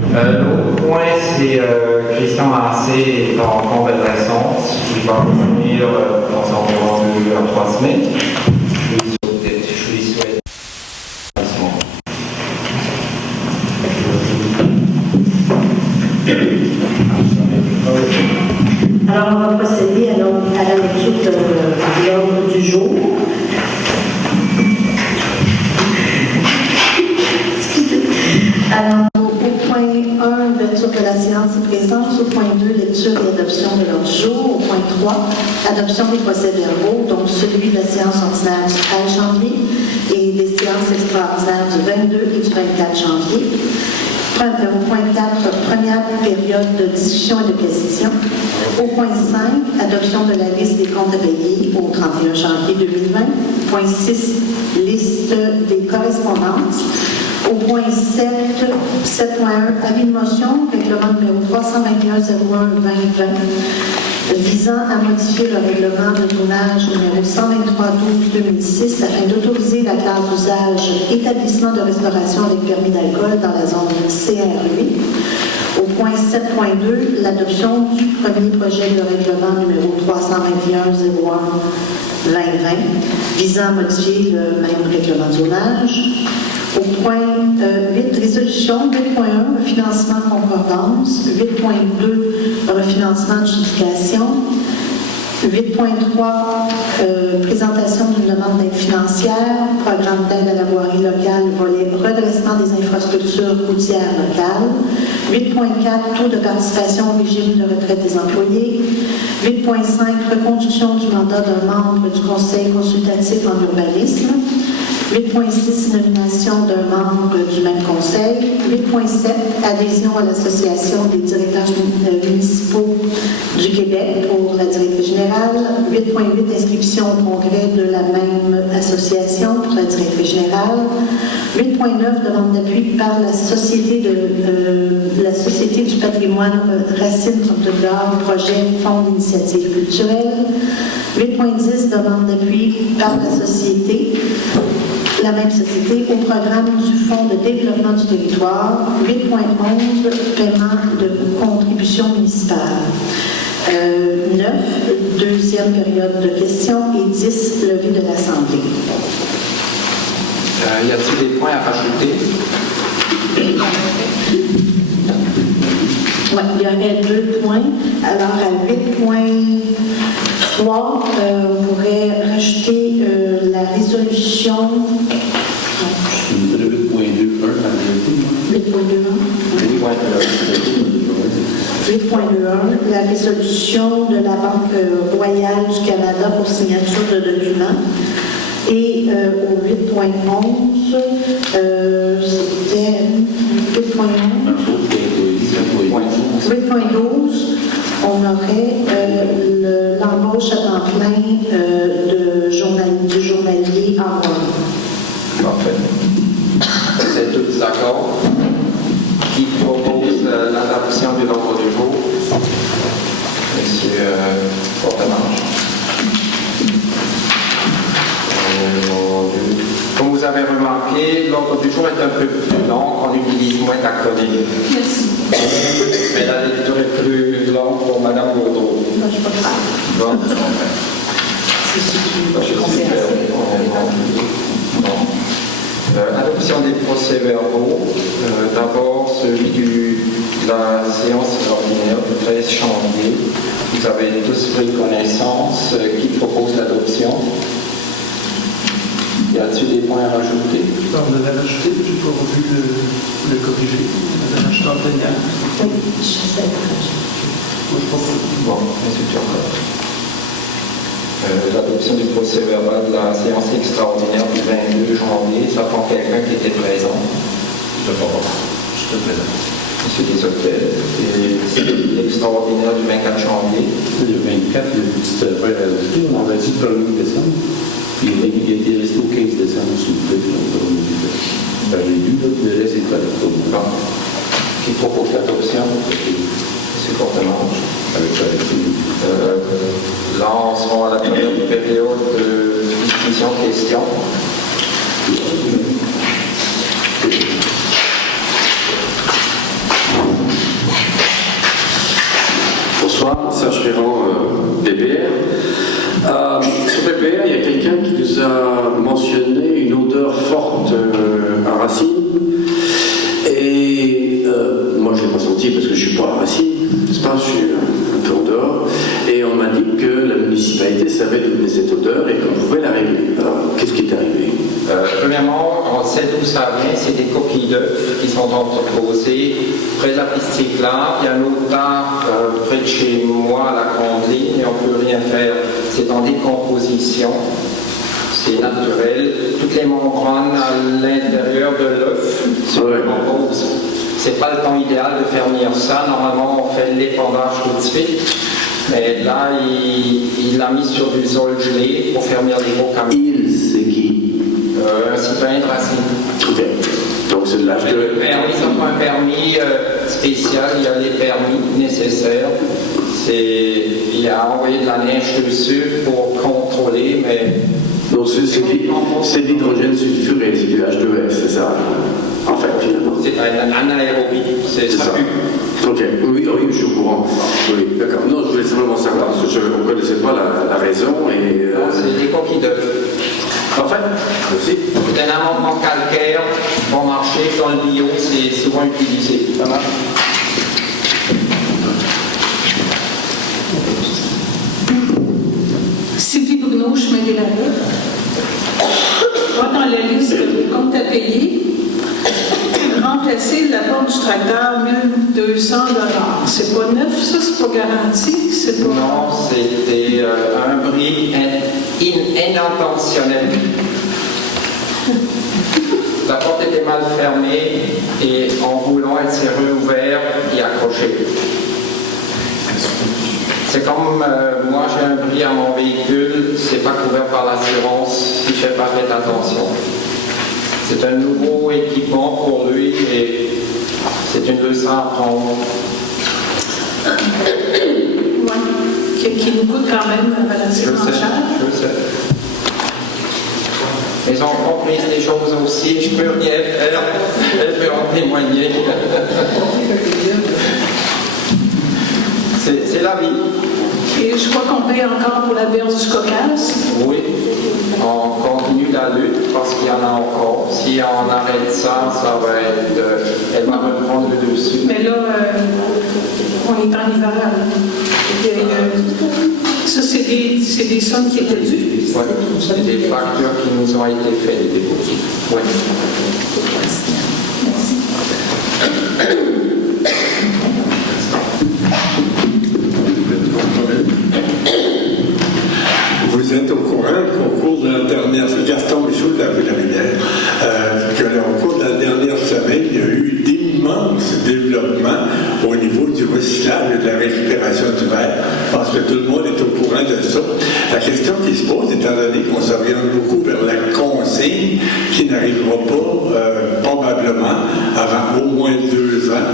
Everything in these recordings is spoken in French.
L'autre point, c'est Christian Mancé est en convalescence. Il va revenir dans environ 2 à 3 semaines. Je lui souhaite Alors, on va procéder à la lecture de l'ordre du jour. Alors, au point 1, ouverture de la séance et présence. Au point 2, lecture et adoption de l'ordre du jour. Au point 3, adoption des procès-verbaux, donc celui de la séance ordinaire du 13 janvier et des séances extraordinaires du 22 et du 24 janvier. Au point 4, première période de discussion et de questions. Au point 5, adoption de la liste des comptes à payer au 31 janvier 2020. Point 6, liste des correspondances. Au point 7.1, avis de motion, règlement numéro 321-01-2020, visant à modifier le règlement de zonage numéro 123-12-2006 afin d'autoriser la classe d'usage établissement de restauration avec permis d'alcool dans la zone CR8. Au point 7.2, l'adoption du premier projet de règlement numéro 321-01-2020 visant à modifier le même règlement de zonage. Au point 8, résolution. 8.1, refinancement concordance. 8.2, refinancement de justification. 8.3, présentation d'une demande d'aide financière. Programme d'aide à la voirie locale, volet redressement des infrastructures routières locales. 8.4, taux de participation au régime de retraite des employés. 8.5, reconduction du mandat d'un membre du Conseil consultatif en urbanisme. 8.6, nomination d'un membre du même conseil. 8.7, adhésion à l'Association des directeurs municipaux du Québec pour la directrice générale. 8.8, inscription au congrès de la même association pour la directrice générale. 8.9, demande d'appui par la Société du patrimoine Racine Octobre, projet Fonds d'initiative culturelle. 8.10, demande d'appui par la même société au programme du Fonds de développement du territoire. 8.11, paiement de contribution municipale. 9, deuxième période de questions et 10, levée de l'Assemblée. Y a-t-il des points à rajouter? Oui, il y aurait 2 points. Alors, à 8.3, on pourrait rajouter la résolution. 8.21, la résolution de la Banque royale du Canada pour signature de documents. Et au 8.11, c'était 8.12, on aurait l'embauche à temps plein du journalier en mois. Parfait. Vous êtes tous d'accord? Qui propose l'adoption de l'ordre du jour? Monsieur Portemanche. Comme vous avez remarqué, l'ordre du jour est un peu plus long, on utilise moins d'acronymes. Merci. Mais la lecture est plus longue pour Mme Bourdeau. Non, je ne suis pas grave. Bon. C'est ce qui adoption des procès-verbaux. D'abord, celui de la séance ordinaire du 13 janvier. Vous avez tous pris connaissance. Qui propose l'adoption? Y a-t-il des points à rajouter? On devait rajouter, je n'ai pas voulu le corriger. On devait rajouter en plénière. Oui, je sais. Bon, monsieur Turcotte. L'adoption du procès-verbal de la séance extraordinaire du 22 janvier, ça prend quelqu'un qui était présent. Je suis présent. Monsieur Desautels. Et l'extraordinaire du 24 janvier. Le 24, le petit affaire à ajouter, on avait dit le 1er décembre. Puis il a été resté au 15 décembre, s'il vous plaît. J'ai lu, le reste est correct pour moi. Qui propose l'adoption? Monsieur Portemanche. Avec ça, là, on sera à la première période de discussion-question. Bonsoir, Serge Ferrand, PPR. Sur PPR, il y a quelqu'un qui nous a mentionné une odeur forte à Racine. Et moi, je ne l'ai pas senti parce que je ne suis pas à Racine, n'est-ce pas? Je suis un peu en dehors. Et on m'a dit que la municipalité savait d'où venait cette odeur et qu'on pouvait la régler. Alors, qu'est-ce qui est arrivé? Premièrement, on sait d'où ça vient, c'est des coquilles d'œufs qui sont entreposées près de la piste cyclable. Il y a un autre part près de chez moi, à la grande ligne, et on ne peut rien faire. C'est en décomposition, c'est naturel. Toutes les membranes à l'intérieur de l'œuf se décomposent. C'est pas le temps idéal de faire venir ça. Normalement, on fait l'épandage tout de suite. Mais là, il l'a mis sur du sol gelé pour faire venir des gros camions. Il, c'est qui? Un citoyen de Racine. Ok. Donc c'est de l'âge de... Le permis, ça prend un permis spécial, il y a les permis nécessaires. Il a envoyé de la neige dessus pour contrôler, mais... Donc c'est l'hydrogène sulfuré, c'est du H2S, c'est ça? En fait, finalement. C'est un anaérobie, c'est ça. Ok, oui, je suis au courant. Oui, d'accord. Non, je voulais simplement savoir, parce que je ne connaissais pas la raison. Et, c'est des coquilles d'œufs. En fait, aussi. C'est un amendement calcaire, bon marché, dans le bio, c'est souvent utilisé. Ça marche? Sylvie Bruno, chemin des Laveurs. Va dans la liste de comptes à payer. Remplacer la porte du tracteur, 1 200 $. C'est pas neuf, ça? C'est pas garanti? C'est pas... Non, c'était un bris inintentionnel. La porte était mal fermée et en roulant, elle s'est réouverte et accrochée. C'est comme moi, j'ai un bris à mon véhicule, c'est pas couvert par l'assurance si je n'ai pas fait attention. C'est un nouveau équipement pour lui et c'est une leçon à prendre. Oui, qui nous coûte quand même relativement cher. Je sais. Mes enfants brisent des choses aussi, je peux rien faire, elle peut en témoigner. C'est la vie. Et je crois qu'on paye encore pour la berge du Caucase. Oui, on continue la lutte parce qu'il y en a encore. Si on arrête ça, ça va être. Elle va reprendre le dessus. Mais là, on est en hiver. Ça, c'est des sommes qui étaient dues. Oui, c'est des factures qui nous ont été faites, des dépôts. Oui. Vous êtes au courant qu'au cours de la dernière... C'est Gaston Michaud de la rue de la Rivière. Qu'au cours de la dernière semaine, il y a eu d'immenses développements au niveau du recyclage et de la récupération du verre. Je pense que tout le monde est au courant de ça. La question qui se pose, étant donné qu'on s'oriente beaucoup vers la consigne, qui n'arrivera pas probablement avant au moins 2 ans,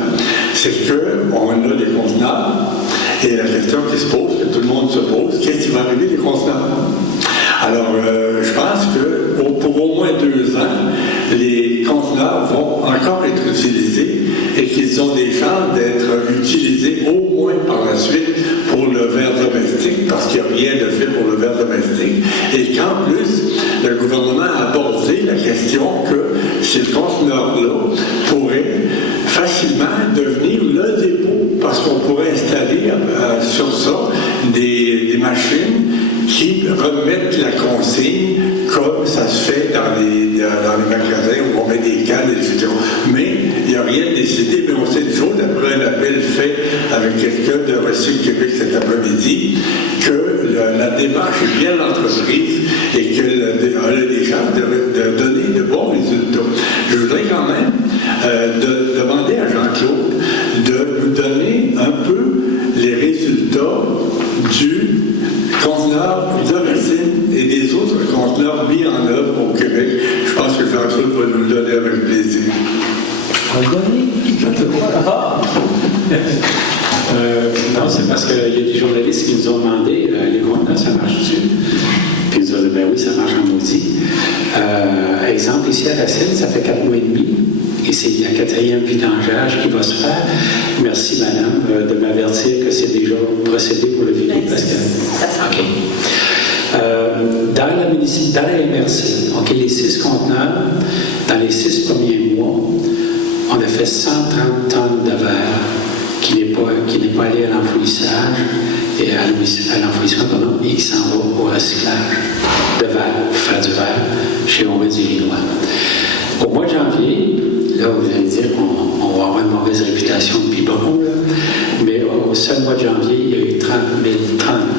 c'est qu'on a des conteneurs. Et la question qui se pose, que tout le monde se pose, qu'est-ce qui va arriver des conteneurs? Alors, je pense que pour au moins 2 ans, les conteneurs vont encore être utilisés et qu'ils ont des chances d'être utilisés au moins par la suite pour le verre domestique, parce qu'il n'y a rien de fait pour le verre domestique. Et qu'en plus, le gouvernement a abordé la question que ces conteneurs-là pourraient facilement devenir le dépôt, parce qu'on pourrait installer sur ça des machines qui remettent la consigne comme ça se fait dans les magasins où on met des cannes, etc. Mais il n'y a rien décidé, mais on sait des choses, après un appel fait avec quelqu'un de Recycle Québec cet après-midi, que la démarche est bien entreprise et qu'elle a des chances de donner de bons résultats. Je voudrais quand même demander à Jean-Claude de nous donner un peu les résultats du conteneur de Racine et des autres conteneurs mis en œuvre au Québec. Je pense que Jean-Claude va nous le donner avec plaisir. On va le donner? Non, c'est parce qu'il y a des journalistes qui nous ont demandé les conteneurs, ça marche-tu? Puis ils ont dit, ben oui, ça marche en maudit. Exemple, ici à Racine, ça fait 4 mois et demi. Et c'est la 4e vidangeage qui va se faire. Merci, madame, de m'avertir que c'est déjà procédé pour le vider parce que. OK. Dans la MRC, OK, les 6 conteneurs, dans les 6 premiers mois, on a fait 130 tonnes de verre qui n'est pas allé à l'enfouissage et à l'enfouissement, et qui s'en va au recyclage de verre, pour faire du verre chez Montmédy-Linois. Au mois de janvier, là, vous allez dire qu'on va avoir une mauvaise réputation de biberon, mais au seul mois de janvier, il y a eu 30 000 tonnes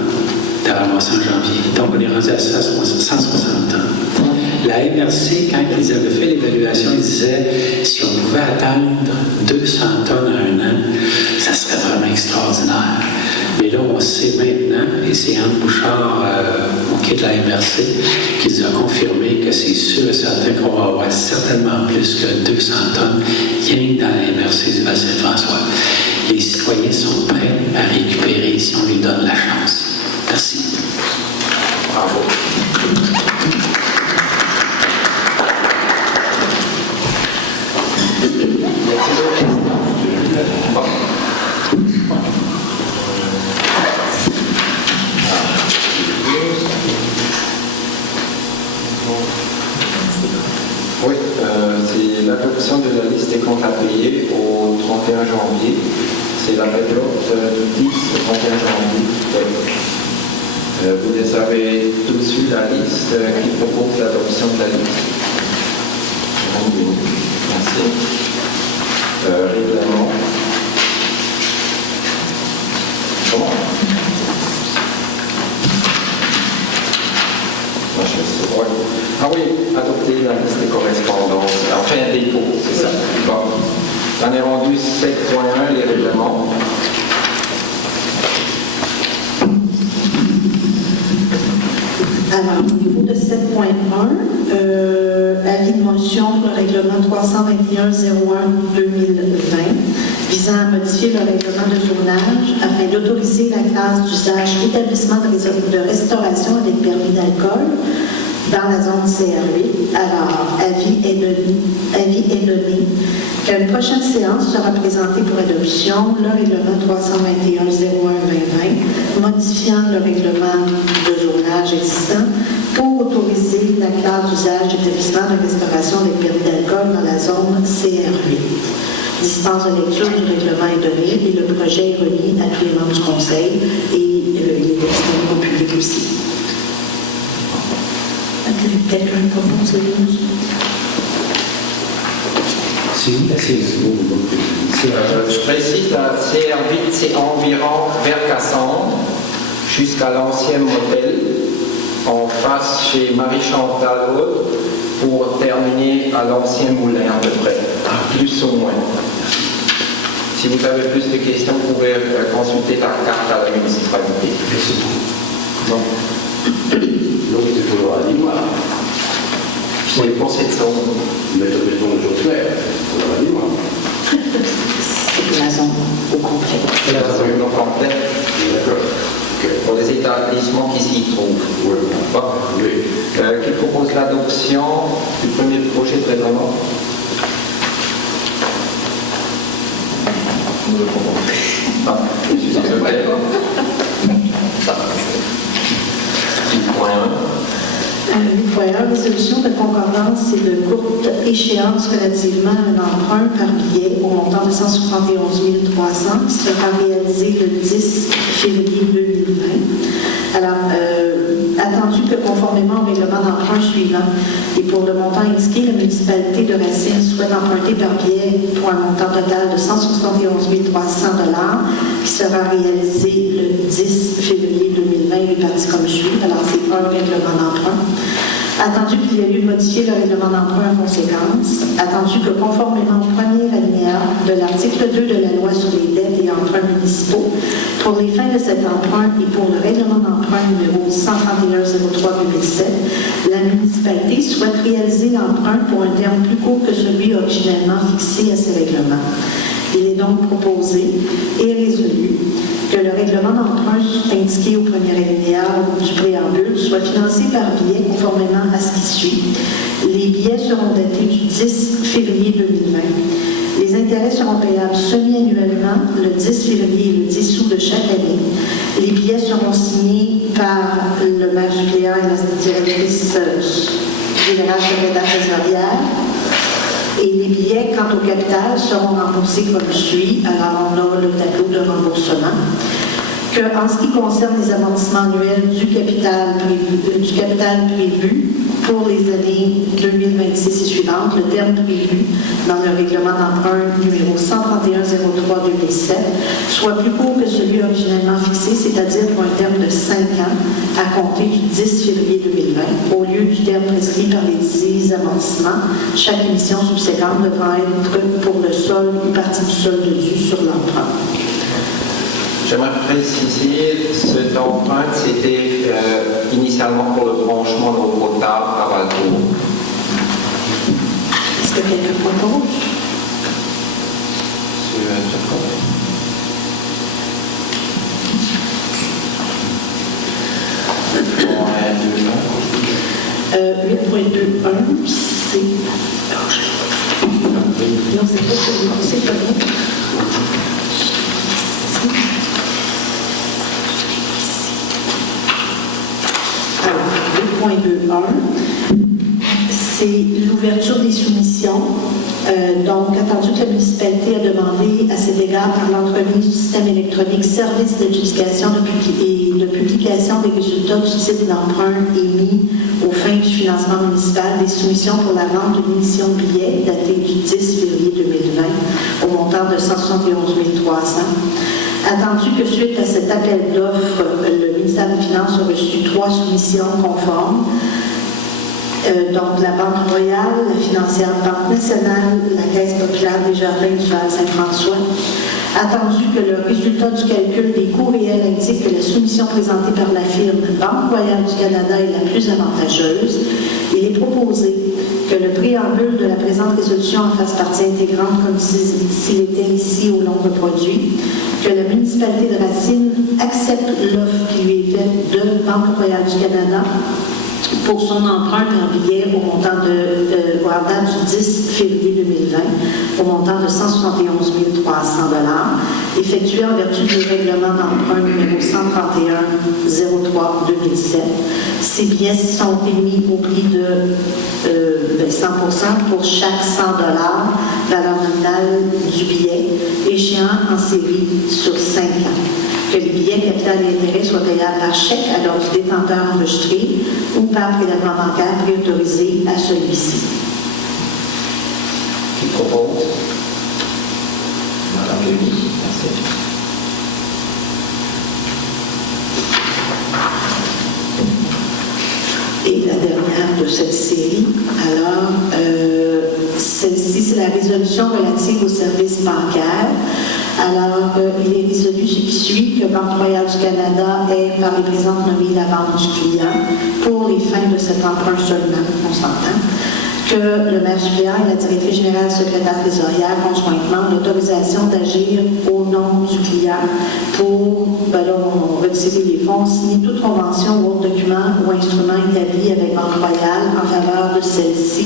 de ramassage en janvier. Donc, on est rendu à 160 tonnes. La MRC, quand ils avaient fait l'évaluation, ils disaient si on pouvait atteindre 200 tonnes en un an, ça serait vraiment extraordinaire. Mais là, on sait maintenant, et c'est Anne Bouchard, qui est de la MRC, qui nous a confirmé que c'est sûr et certain qu'on va avoir certainement plus que 200 tonnes rien que dans la MRC du Val-Saint-François. Les citoyens sont prêts à récupérer si on lui donne la chance. Merci. Bravo. Oui, c'est l'adoption de la liste des comptes à payer au 31 janvier. C'est la période du 10 au 31 janvier. Vous les avez tous eu la liste qui propose l'adoption de la liste. Merci. Règlement. Comment? Ah oui, adopter la liste des correspondances. Enfin, dépôt, c'est ça. Bon. On est rendu 7.1, les règlements. Alors, au niveau de 7.1, avis de motion pour le règlement 321-01-2020 visant à modifier le règlement de zonage afin d'autoriser la classe d'usage établissement de restauration avec permis d'alcool dans la zone CR8. Alors, avis est donné qu'une prochaine séance sera présentée pour adoption le règlement 321-01-2020 modifiant le règlement de zonage existant pour autoriser la classe d'usage d'établissement de restauration avec permis d'alcool dans la zone CR8. Dispense de lecture du règlement est donnée et le projet est remis à tous les membres du Conseil et il est disponible au public aussi. Quelqu'un propose les choses? C'est où la CSO? Je précise, la CR8, c'est environ vers Cassandre jusqu'à l'ancien motel, en face chez Marie-Chantal Haute, pour terminer à l'ancien moulin à peu près, plus ou moins. Si vous avez plus de questions, vous pouvez consulter la carte à la municipalité. Donc, c'est toujours à Limois. C'est pour cette zone. Mais tu as besoin de choses claires. C'est à Limois. C'est la zone au complet. C'est la zone au complet. D'accord. Pour les établissements qui s'y trouvent. Oui. Bon. Oui. Qui propose l'adoption du premier projet de règlement. Ah, je suis désolé. 8.1, résolution de concordance et de courte échéance relativement à un emprunt par billet au montant de 171 300 qui sera réalisé le 10 février 2020. Alors, attendu que conformément au règlement d'emprunt suivant et pour le montant indiqué, la municipalité de Racine souhaite emprunter par billet pour un montant total de 171 300 qui sera réalisé le 10 février 2020 et parti comme suit. Alors, c'est pas un règlement d'emprunt. Attendu qu'il y a lieu de modifier le règlement d'emprunt en conséquence, attendu que conformément au premier alinéa de l'article 2 de la loi sur les dettes et emprunts municipaux, pour les fins de cet emprunt et pour le règlement d'emprunt numéro 131-03-2007, la municipalité souhaite réaliser l'emprunt pour un terme plus court que celui originellement fixé à ces règlements. Il est donc proposé et résolu que le règlement d'emprunt indiqué au premier alinéa du préambule soit financé par billet conformément à ce qui suit. Les billets seront datés du 10 février 2020. Les intérêts seront payables semi-annuellement, le 10 février et le 10 août de chaque année. Les billets seront signés par le maire suppléant et la directrice générale secrétaire trésorière. Et les billets, quant au capital, seront remboursés comme suit. Alors, on a le tableau de remboursement. En ce qui concerne les amortissements annuels du capital prévu pour les années 2026 et suivantes, le terme prévu dans le règlement d'emprunt numéro 131-03-2007 soit plus court que celui originellement fixé, c'est-à-dire pour un terme de 5 ans à compter du 10 février 2020, au lieu du terme prescrit par les 10 amortissements. Chaque émission subséquente devra être pour le solde ou partie du solde dû sur l'emprunt. J'aimerais préciser, cet emprunt, c'était initialement pour le branchement d'eau potable à Val-d'Or. Est-ce que quelqu'un propose? « 8.2.1, c'est... Non, c'est pas celui-là, c'est pas bon. Alors, 2.2.1, c'est l'ouverture des soumissions. Donc, attendu que la municipalité a demandé à cet égard par l'entremise du système électronique service d'éducation et de publication des résultats du type d'emprunt émis aux fins du financement municipal des soumissions pour la vente d'une émission de billets datée du 10 février 2020 au montant de 171 300. Attendu que suite à cet appel d'offres, le ministère des Finances a reçu 3 soumissions conformes. Donc, la Banque Royale, la Financière Banque Nationale, la Caisse populaire des Jardins du Val-Saint-François. Attendu que le résultat du calcul des coûts réels indique que la soumission présentée par la firme Banque Royale du Canada est la plus avantageuse, il est proposé que le préambule de la présente résolution en fasse partie intégrante comme s'il était ici au long reproduit, que la municipalité de Racine accepte l'offre qui lui est faite de Banque Royale du Canada pour son emprunt en billet au montant à date du 10 février 2020, au montant de 171 300 $, effectué en vertu du règlement d'emprunt numéro 131-03-2007. Ces billets sont émis au prix de 100% pour chaque 100 $, valeur nominale du billet, échéant en série sur 5 ans. Que les billets capital et intérêt soient payables par chèque à l'ordre du détenteur enregistré ou par prélèvement bancaire préautorisé à celui-ci. Qui propose? Madame Lévy, merci. Et la dernière de cette série, alors, celle-ci, c'est la résolution relative aux services bancaires. Alors, il est résolu ce qui suit, que Banque Royale du Canada ait par les présentes nommé la banque du client pour les fins de cet emprunt seulement, on s'entend, que le maire suppléant et la directrice générale secrétaire trésorière conjointement ont l'autorisation d'agir au nom du client pour, retirer les fonds, signer toute convention ou autre document ou instrument établi avec Banque Royale en faveur de celle-ci,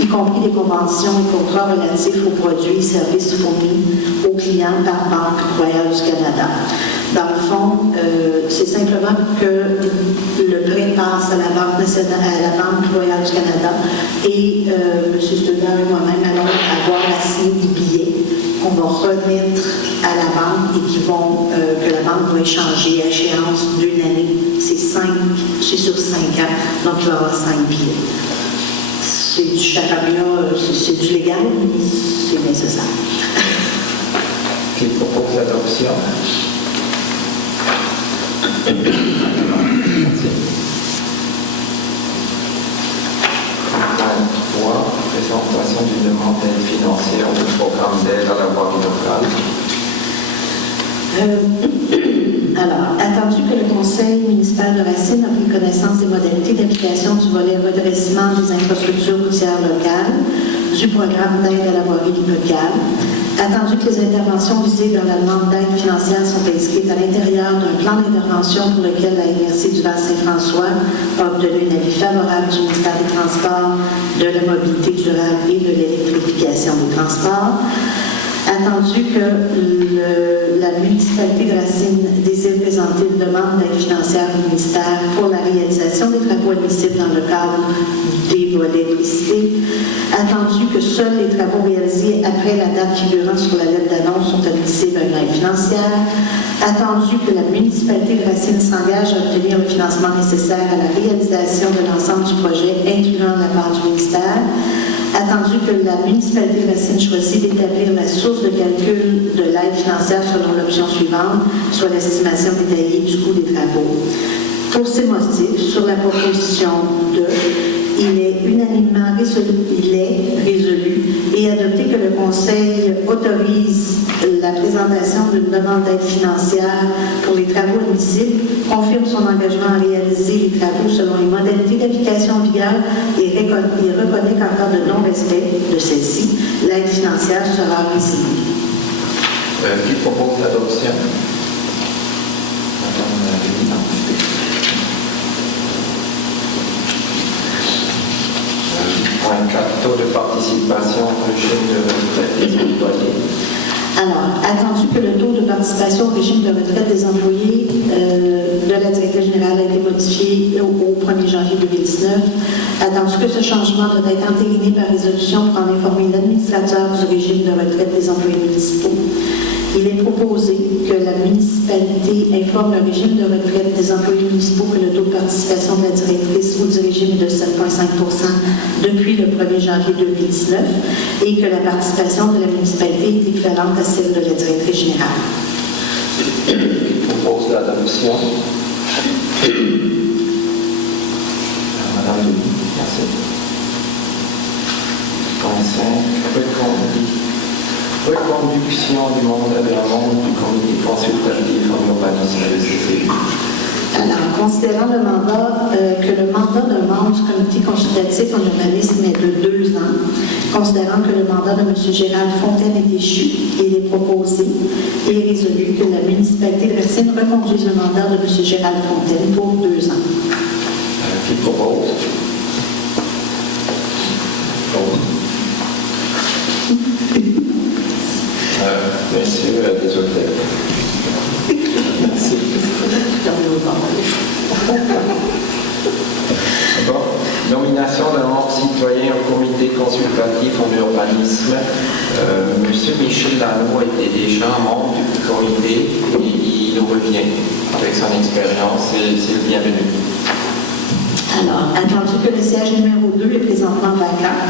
y compris des conventions et contrats relatifs aux produits et services fournis aux clients par Banque Royale du Canada. Dans le fond, c'est simplement que le prêt passe à la Banque nationale, à la Banque Royale du Canada et M. Studler et moi-même allons avoir la signe du billet qu'on va remettre à la banque et que la banque va échanger à échéance d'une année. C'est sur 5 ans, donc il va y avoir 5 billets. C'est du charabia, c'est du légal, mais c'est nécessaire. Qui propose l'adoption? Merci. 23, présentation d'une demande d'aide financière du programme d'aide à la voirie locale. Alors, attendu que le Conseil municipal de Racine a pris connaissance des modalités d'application du volet redressement des infrastructures routières locales du programme d'aide à la voirie locale, attendu que les interventions visées dans la demande d'aide financière sont inscrites à l'intérieur d'un plan d'intervention pour lequel la MRC du Val-Saint-François a obtenu un avis favorable du ministère des Transports, de la mobilité durable et de l'électrification des transports. Attendu que la municipalité de Racine désire présenter une demande d'aide financière au ministère pour la réalisation des travaux admissibles dans le cadre des volets listés. Attendu que seuls les travaux réalisés après la date figurant sur la lettre d'annonce sont admissibles à une aide financière. Attendu que la municipalité de Racine s'engage à obtenir le financement nécessaire à la réalisation de l'ensemble du projet, incluant la part du ministère. Attendu que la municipalité de Racine choisit d'établir la source de calcul de l'aide financière selon l'option suivante, soit l'estimation détaillée du coût des travaux. Pour ces motifs, sur la proposition 2, il est unanimement résolu et adopté que le Conseil autorise la présentation d'une demande d'aide financière pour les travaux admissibles, confirme son engagement à réaliser les travaux selon les modalités d'application en vigueur et reconnaît qu'en cas de non-respect de celle-ci, l'aide financière sera résiliée. Qui propose l'adoption? Point 4, taux de participation au régime de retraite des employés. Alors, attendu que le taux de participation au régime de retraite des employés de la directrice générale a été modifié au 1er janvier 2019, attendu que ce changement doit être entériné par résolution pour en informer l'administrateur du régime de retraite des employés municipaux, il est proposé que la municipalité informe le régime de retraite des employés municipaux que le taux de participation de la directrice ou du régime est de 7,5 % depuis le 1er janvier 2019 et que la participation de la municipalité est équivalente à celle de la directrice générale. Qui propose l'adoption? Madame Denis, merci. Point 5, reconduction du mandat de la membre du comité consultatif en urbanisme de CCU. Alors, considérant que le mandat d'un membre du comité consultatif en urbanisme est de 2 ans, considérant que le mandat de M. Gérald Fontaine est échu, il est proposé et résolu que la municipalité de Racine reconduise le mandat de M. Gérald Fontaine pour 2 ans. Qui propose? Messieurs, désolé. Merci. Bon, nomination d'un membre citoyen au comité consultatif en urbanisme. Monsieur Michel Lanoux était déjà membre du comité et il nous revient avec son expérience et c'est le bienvenu. Alors, attendu que le siège numéro 2 est présentement vacant,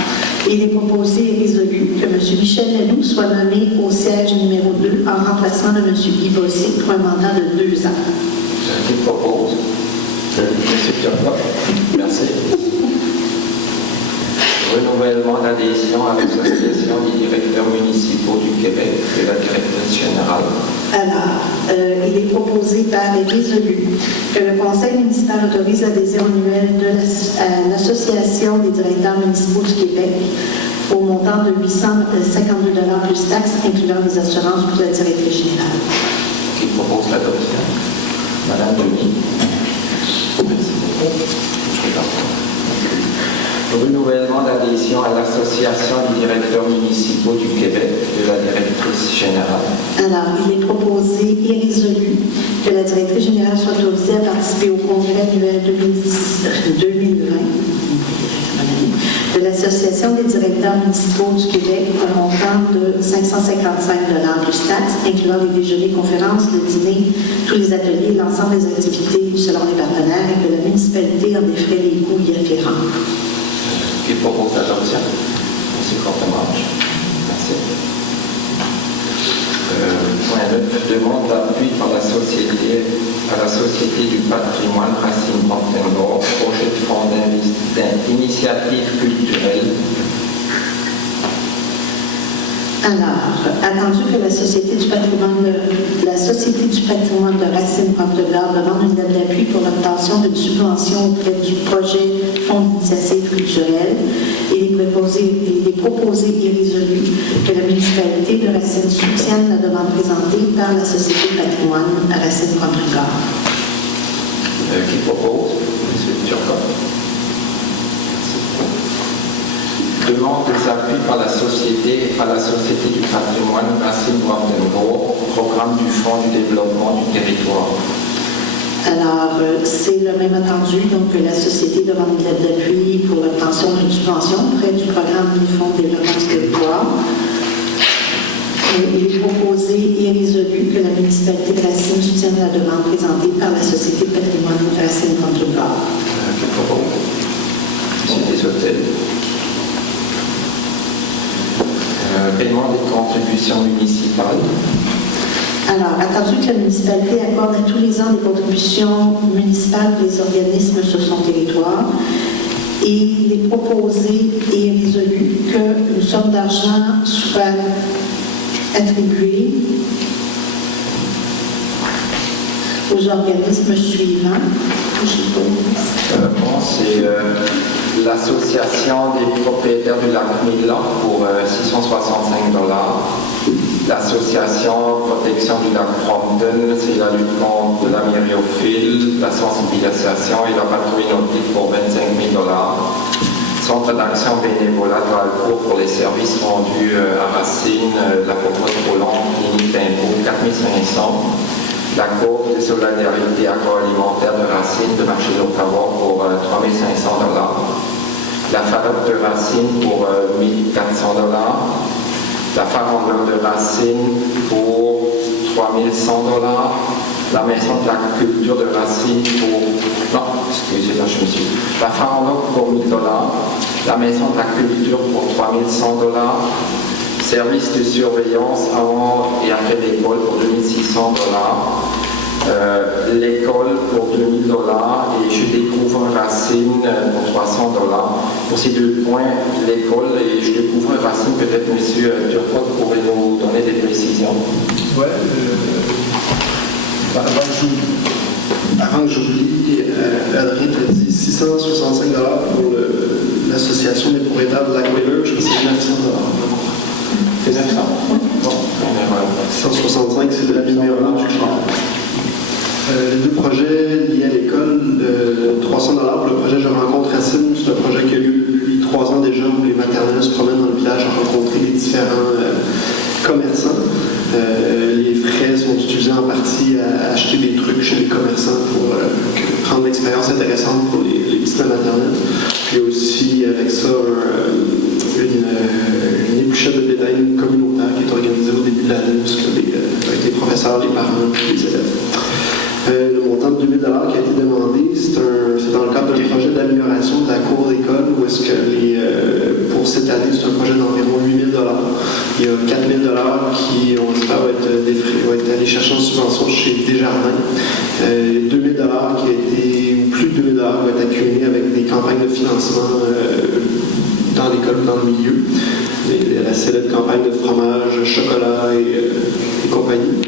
il est proposé et résolu que M. Michel Lanoux soit nommé au siège numéro 2 en remplacement de M. Guy Bossé pour un mandat de 2 ans. Qui propose? M. Turcotte. Merci. Renouvellement d'adhésion à l'association des directeurs municipaux du Québec de la directrice générale. Alors, il est proposé par et résolu que le conseil municipal autorise l'adhésion annuelle à l'association des directeurs municipaux du Québec au montant de 852 $ plus taxes, incluant les assurances pour la directrice générale. Qui propose l'adoption? Madame Denis. Merci beaucoup. Renouvellement d'adhésion à l'association des directeurs municipaux du Québec de la directrice générale. Alors, il est proposé et résolu que la directrice générale soit autorisée à participer au congrès annuel 2020 de l'Association des directeurs municipaux du Québec au montant de 555 $ plus taxes, incluant les déjeuners, conférences, le dîner, tous les ateliers et l'ensemble des activités selon les partenaires et que la municipalité en défrait les coûts y afférents. Qui propose l'adoption? M. Courtemanche. Merci. Point 9, demande d'appui par la société du patrimoine Racine-Monténégro, projet de fonds d'initiative culturelle. Alors, attendu que la Société du patrimoine de Racine-Monténégro demande une lettre d'appui pour l'obtention d'une subvention auprès du projet Fonds d'initiative culturelle, il est proposé et résolu que la municipalité de Racine soutienne la demande présentée par la Société du patrimoine à Racine-Monténégro. Qui propose? M. Turcotte. Demande des appuis par la société du patrimoine Racine Brandenburg, programme du Fonds du développement du territoire. Alors, c'est le même attendu, donc la société demande une lettre d'appui pour l'obtention d'une subvention auprès du programme du Fonds de développement du territoire. Il est proposé et résolu que la municipalité de Racine soutienne la demande présentée par la société de patrimoine Racine Brandenburg. Je propose. Monsieur Desautels. Paiement des contributions municipales. Alors, attendu que la municipalité accorde à tous les ans des contributions municipales des organismes sur son territoire, et il est proposé et résolu qu'une somme d'argent soit attribuée aux organismes suivants. Bon, c'est l'association des propriétaires du lac Mila pour $665. L'association Protection du lac Brompton, c'est la lutte contre la myriophylle, la sensibilisation et la patrouille nautique pour $25 000. Centre d'action bénévolat de Valcourt pour les services rendus à Racine, la Popote Roland, clinique d'impôt, $4 500. La Cour de solidarité agroalimentaire de Racine, de marché d'Ottawa pour $3 500. La FADOC de Racine pour $1 400. La Farandole de Racine pour $3 100. La Maison de la Culture de Racine pour... Non, excusez-moi, je me suis... La Farandole pour $1 000. La Maison de la Culture pour $3 100. Service de surveillance avant et après l'école pour $2 600. L'école pour $2 000 et je découvre Racine pour $300. Pour ces 2 points, l'école et je découvre Racine, peut-être M. Turcotte pourrait nous donner des précisions. Ouais, avant que j'oublie, Adrien t'a dit $665 pour l'association des propriétaires de Lac Miller, je pense que c'est $900. C'est 900. Bon, 165, c'est de la numéro 1 du champ. Les 2 projets liés à l'école, $300 pour le projet Je rencontre Racine, c'est un projet qui a lieu depuis 3 ans déjà où les maternelles se promènent dans le village à rencontrer les différents commerçants. Les frais sont utilisés en partie à acheter des trucs chez les commerçants pour rendre l'expérience intéressante pour les petites maternelles. Puis aussi avec ça une ébauchette de bétail communautaire qui est organisée au début de l'année avec les professeurs, les parents et les élèves. Le montant de $2 000 qui a été demandé, c'est dans le cadre d'un projet d'amélioration de la cour d'école où est-ce que pour cette année, c'est un projet d'environ $8 000. Il y a $4 000 qui, on espère, vont être allés chercher en subvention chez Desjardins. $2 000 qui a été, ou plus de $2 000 vont être accumulés avec des campagnes de financement dans l'école, dans le milieu. La célèbre campagne de fromage, chocolat et compagnie.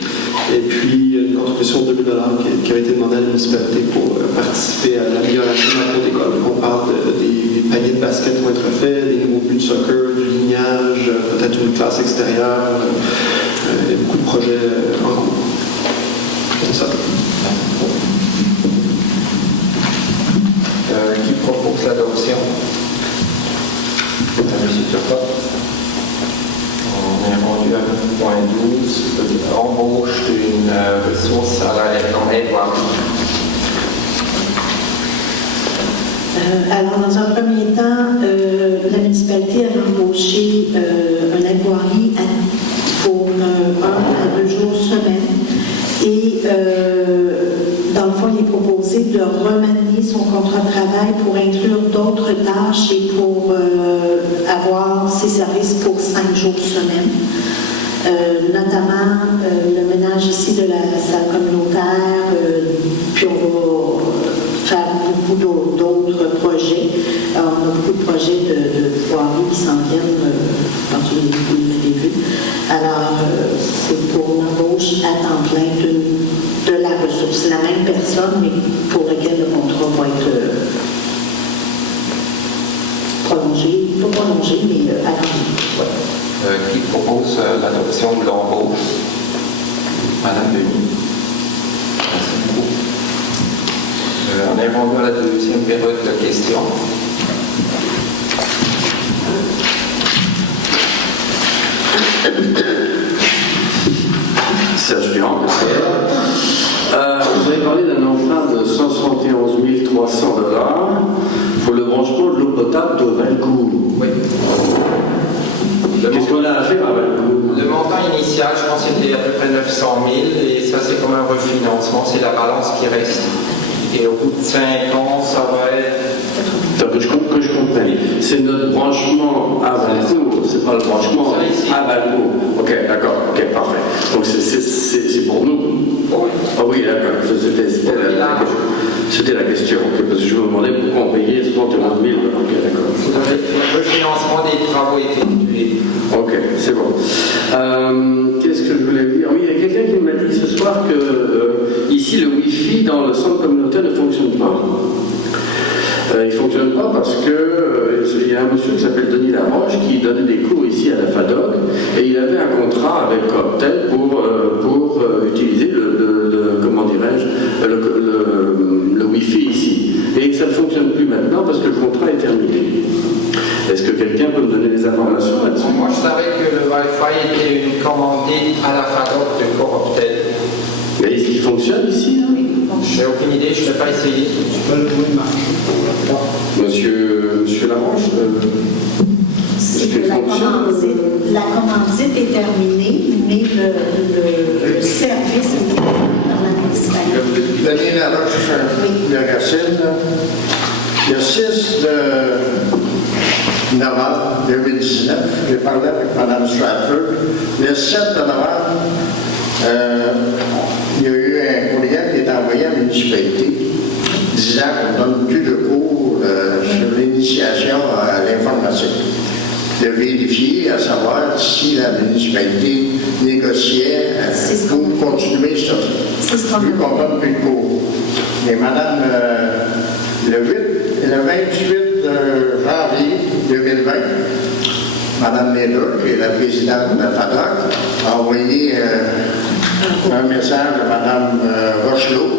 Et puis, une contribution de $2 000 qui avait été demandée à la municipalité pour participer à l'amélioration de la cour d'école. On parle des paniers de basket qui vont être faits, des nouveaux buts de soccer, du lignage, peut-être une classe extérieure. Il y a beaucoup de projets en cours. C'est ça. Qui propose l'adoption? Monsieur Turcotte. On est rendu à 9.12, embauche d'une ressource à la Edouard. Alors, dans un premier temps, la municipalité a embauché un avoirie pour 1 à 2 jours semaine. Et dans le fond, il est proposé de remanier son contrat de travail pour inclure d'autres tâches et pour avoir ses services pour 5 jours semaine. Notamment le ménage ici de la salle communautaire, puis on va faire beaucoup d'autres projets. Alors, on a beaucoup de projets de voirie qui s'en viennent, quand vous l'avez vu. Alors, c'est pour une embauche à temps plein de la ressource. C'est la même personne, mais pour laquelle le contrat va être prolongé, pas prolongé, mais allongé. Qui propose l'adoption de l'embauche? Madame Denis. Merci beaucoup. On est rendu à la deuxième période de questions. Serge Durand, vous avez parlé d'un emprunt de 171 300 $ pour le branchement de l'eau potable de Valcourt. Oui. Qu'est-ce qu'on a à faire à Valcourt? Le montant initial, je pense que c'était à peu près 900 000 et ça c'est comme un refinancement, c'est la balance qui reste. Et au bout de 5 ans, ça va être... Que je comprenne. C'est notre branchement à Valcourt, c'est pas le branchement à Valcourt. Ok, d'accord, ok, parfait. Donc c'est pour nous. Oui. Ah oui, d'accord, c'était la question. Parce que je me demandais pourquoi on payait 71 000. Ok, d'accord. Le refinancement des travaux effectués. Ok, c'est bon. Qu'est-ce que je voulais dire? Oui, il y a quelqu'un qui m'a dit ce soir que ici le Wi-Fi dans le centre communautaire ne fonctionne pas. Il ne fonctionne pas parce qu'il y a un monsieur qui s'appelle Denis Laroche qui donnait des cours ici à la FADOC et il avait un contrat avec Cocktail pour utiliser comment dirais-je, le Wi-Fi ici. Et ça ne fonctionne plus maintenant parce que le contrat est terminé. Est-ce que quelqu'un peut me donner des informations là-dessus? Moi, je savais que le Wi-Fi était commandé à la FADOC de Cocktail. Mais est-ce qu'il fonctionne ici? Je n'ai aucune idée, je ne vais pas essayer. Monsieur Laroche, c'est que la commandite est terminée, mais le service est terminé par la municipalité. Denis Laroche, le Racine, le 6 de novembre 2019, j'ai parlé avec Mme Stratford. Le 7 de novembre, il y a eu un courriel qui est envoyé à la municipalité disant qu'on ne donne plus de cours sur l'initiation à l'informatique. De vérifier, à savoir si la municipalité négociait pour continuer ça. Vu qu'on donne plus de cours. Et Madame, le 28 janvier 2020, Mme Leda, qui est la présidente de la FADOC, a envoyé un message à Mme Rochelot,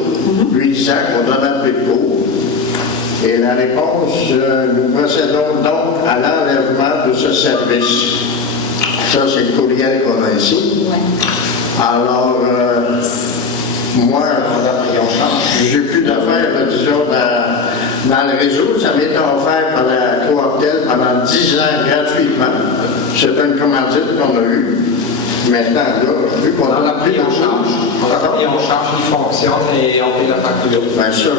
lui disant qu'on donnait plus de cours. Et la réponse, nous procédons donc à l'enlèvement de ce service. Ça, c'est le courriel qu'on a ici. Alors, moi, j'ai plus d'affaires, disons, dans le réseau. Ça m'est offert par la Cooptel pendant 10 ans gratuitement. C'est une commandite qu'on a eue. Maintenant, là, vu qu'on a pris en charge. On a pris en charge, il fonctionne et on paye la facture. Bien ça,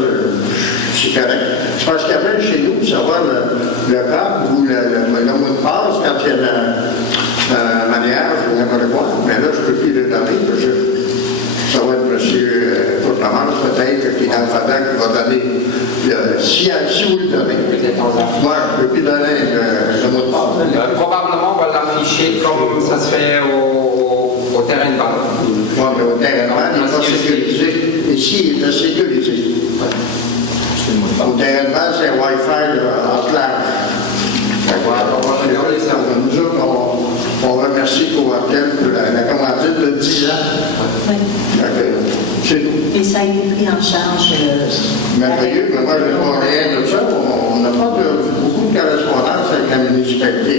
c'est correct. C'est parce qu'il y avait chez nous, savoir le câble ou le mot de passe quand il y a un mariage ou n'importe quoi. Mais là, je ne peux plus le donner. Ça va être M. Courtemanche, peut-être, qui est dans le FADOC, qui va donner. Si vous le donnez. Moi, je ne peux plus donner le mot de passe. Probablement, on va l'afficher comme ça se fait au terrain de balle. Oui, mais au terrain de balle, il n'est pas sécurisé. Ici, il est sécurisé. Au terrain de balle, c'est un Wi-Fi en clair. Nous autres, on remercie Cooptel pour la commandite de 10 ans. Oui. C'est tout. Et ça a été pris en charge. Merveilleux, mais moi, je ne vois rien de ça. On n'a pas beaucoup de correspondance avec la municipalité.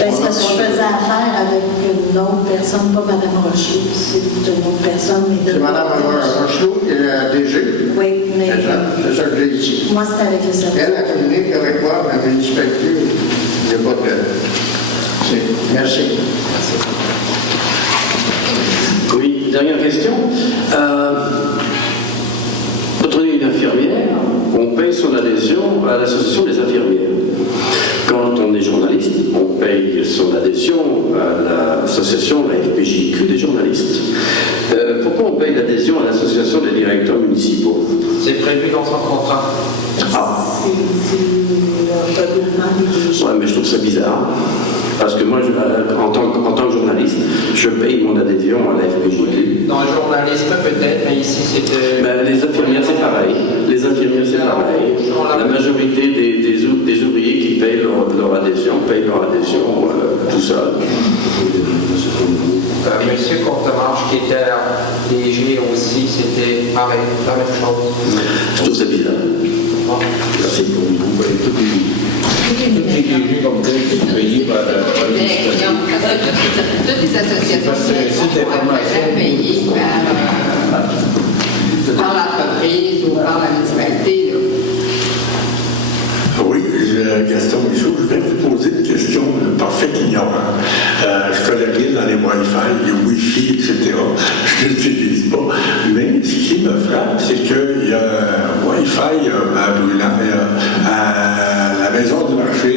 Est-ce que je faisais affaire avec une autre personne, pas Mme Rochelot, c'est une autre personne, mais de... C'est Mme Rochelot qui est la DG. Oui, mais... C'est ça que j'ai ici. Moi, c'était avec le service. Elle a communiqué avec moi, la municipalité, il n'y a pas de... Merci. Oui, dernière question. Quand on est une infirmière, on paye son adhésion à l'association des infirmières. Quand on est journaliste, on paye son adhésion à l'association, la FPJQ des journalistes. Pourquoi on paye l'adhésion à l'association des directeurs municipaux? C'est prévu dans son contrat. Ah. C'est le règlement des DG. Ouais, mais je trouve ça bizarre. Parce que moi, en tant que journaliste, je paye mon adhésion à la FPJQ. Dans le journalisme, peut-être, mais ici, c'est... Ben, les infirmières, c'est pareil. Les infirmières, c'est pareil. La majorité des ouvriers qui payent leur adhésion, tout ça. Monsieur Courtemanche, qui était DG aussi, c'était pareil, la même chose. Je trouve ça bizarre. Merci pour vous. Vous voyez tous les DG comme tel qui sont payés par le ministère. Toutes les associations sont payées par l'entreprise ou par la municipalité. Oui, Gaston Michaud, je vais vous poser une question de parfait ignorant. Je connais rien dans les Wi-Fi, les Wi-Fi, etc. Je ne l'utilise pas. Mais ce qui me frappe, c'est qu'il y a un Wi-Fi à la maison du marché,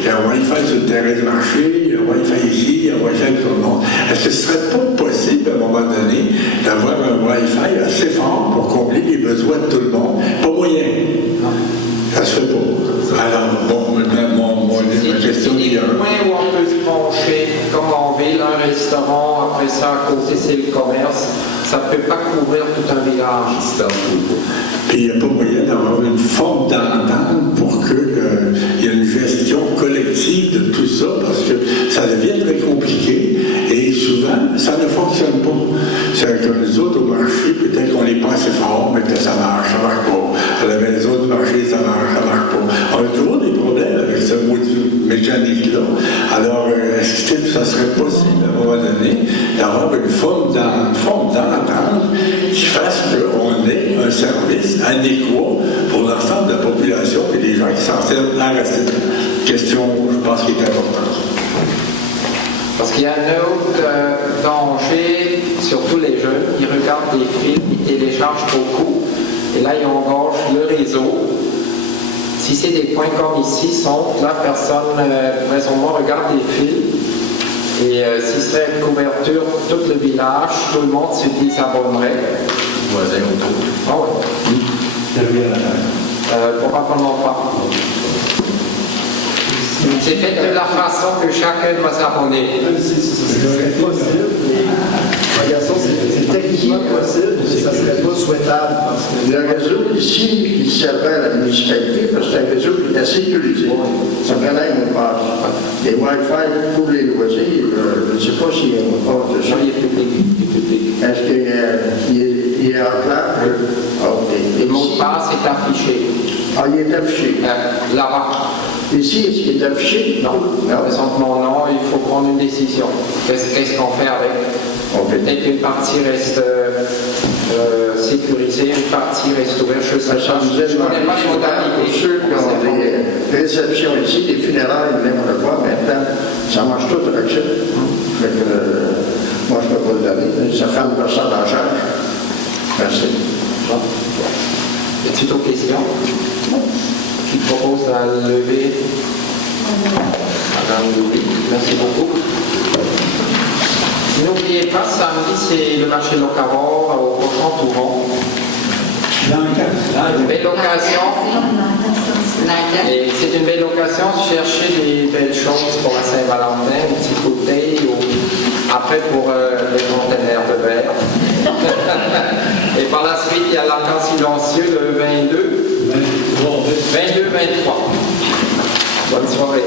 il y a un Wi-Fi sur le terrain du marché, il y a un Wi-Fi ici, il y a un Wi-Fi pour tout le monde. Est-ce que ce ne serait pas possible, à un moment donné, d'avoir un Wi-Fi assez fort pour combler les besoins de tout le monde? Pas moyen. Ça se fait pas. Alors, bon, ma question il y a des points où on peut se pencher, comme en ville, un restaurant, après ça, à côté, c'est le commerce. Ça ne peut pas couvrir tout un village. Puis il n'y a pas moyen d'avoir une forme d'entente pour qu'il y ait une gestion collective de tout ça, parce que ça devient très compliqué et souvent, ça ne fonctionne pas. C'est que nous autres au marché, peut-être qu'on n'est pas assez fort, mais que ça marche pas. À la maison du marché, ça marche pas. On a toujours des problèmes avec ce mécanique-là. Alors, est-ce que ça serait possible, à un moment donné, d'avoir une forme d'entente qui fasse qu'on ait un service adéquat pour l'ensemble de la population et les gens qui s'en servent à rester? Question, je pense, qui est importante. Parce qu'il y a un autre danger, surtout les jeunes, ils regardent des films, ils téléchargent beaucoup, et là ils engorgent le réseau. Si c'est des points comme ici, là personne présentement regarde des films, et si c'était une couverture pour tout le village, tout le monde se désabonnerait. Voisin autour. Ah oui. Probablement pas. C'est fait de la façon que chacun doit s'abonner. C'est possible. C'est techniquement possible, mais ça ne serait pas souhaitable. Parce que Le réseau ici, qui servait à la municipalité, parce que c'est un réseau qui est sécurisé. Ça prenait un mot de passe. Les Wi-Fi pour les loisirs, je ne sais pas s'il y a un mot de passe de ça. Il est public. Est-ce qu'il est en place? Le mot de passe est affiché. Ah, il est affiché. Là-bas. Ici, est-ce qu'il est affiché? Non. Présentement, non. Il faut prendre une décision. Qu'est-ce qu'on fait avec? Peut-être qu'une partie reste sécurisée, une partie reste ouverte. Je ne connais pas les modalités. Pour ceux qui ont des réceptions ici, des funérailles, n'importe quoi, maintenant, ça marche tout avec ça. Fait que, moi, je ne peux pas le donner. Ça fait une personne en charge. Merci. Est-ce d'autres questions? Qui propose de lever? Madame Louis, merci beaucoup. N'oubliez pas, samedi, c'est le marché locavore au prochain tournant. Une belle occasion. Et c'est une belle occasion de chercher des belles choses pour la Saint-Valentin, une petite bouteille ou après pour les conteneurs de verre. Et par la suite, il y a l'encan silencieux le 22, 23. Bonne soirée.